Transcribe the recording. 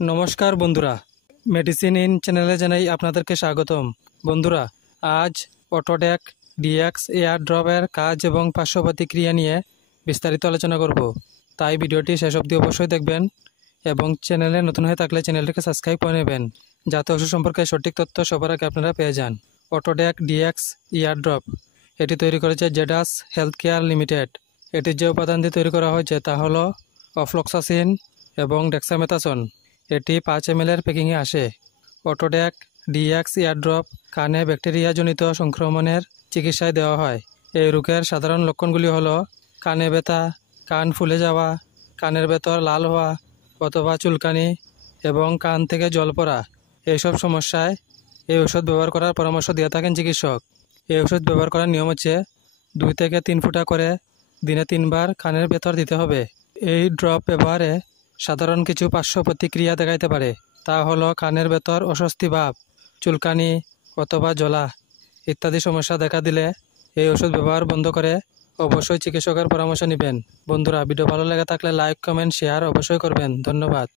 নমস্কার বন্ধুরা, medicine in চ্যানেলে জানাই আপনাদেরকে স্বাগতম। বন্ধুরা, আজ অটোডেক ডিএক্স এয়ার ড্রপের কাজ এবং পার্শ্ব প্রতিক্রিয়া নিয়ে বিস্তারিত আলোচনা করব। তাই ভিডিওটি শেষ অবধি অবশ্যই দেখবেন এবং চ্যানেলে নতুন হয়ে থাকলে চ্যানেলটিকে সাবস্ক্রাইব করে নেবেন, যাতে ওষুধ সম্পর্কে সঠিক তথ্য সবার আগে আপনারা পেয়ে যান। অটোডেক ডিএক্স এয়ার ড্রপ এটি তৈরি করেছে জেডাস হেলথ কেয়ার লিমিটেড। এটির যে উপাদান দিয়ে তৈরি করা হয়েছে তা হলো অফ্লক্সাসিন এবং ডেক্সামেথাসন। এটি 5 ml প্যাকিংয়ে আসে। অটোডেক ডিএক্স এয়ারড্রপ কানে ব্যাকটেরিয়াজনিত সংক্রমণের চিকিৎসায় দেওয়া হয়। এই রোগের সাধারণ লক্ষণগুলি হলো কানে ব্যথা, কান ফুলে যাওয়া, কানের ভেতর লাল হওয়া অথবা চুলকানি এবং কান থেকে জল পড়া। এইসব সমস্যায় এই ওষুধ ব্যবহার করার পরামর্শ দিয়ে থাকেন চিকিৎসক। এই ওষুধ ব্যবহার করার নিয়ম হচ্ছে 2 থেকে 3 ফোঁটা করে দিনে 3 বার কানের ভেতর দিতে হবে। এই ড্রপ ব্যবহারে সাধারণ কিছু পার্শ্ব প্রতিক্রিয়া দেখাইতে পারে। তা হলো কানের ভেতর অস্বস্তি ভাব, চুলকানি অথবা জ্বলা ইত্যাদি সমস্যা দেখা দিলে এই ওষুধ ব্যবহার বন্ধ করে অবশ্যই চিকিৎসকের পরামর্শ নেবেন। বন্ধুরা, ভিডিও ভালো লেগে থাকলে লাইক, কমেন্ট, শেয়ার অবশ্যই করবেন। ধন্যবাদ।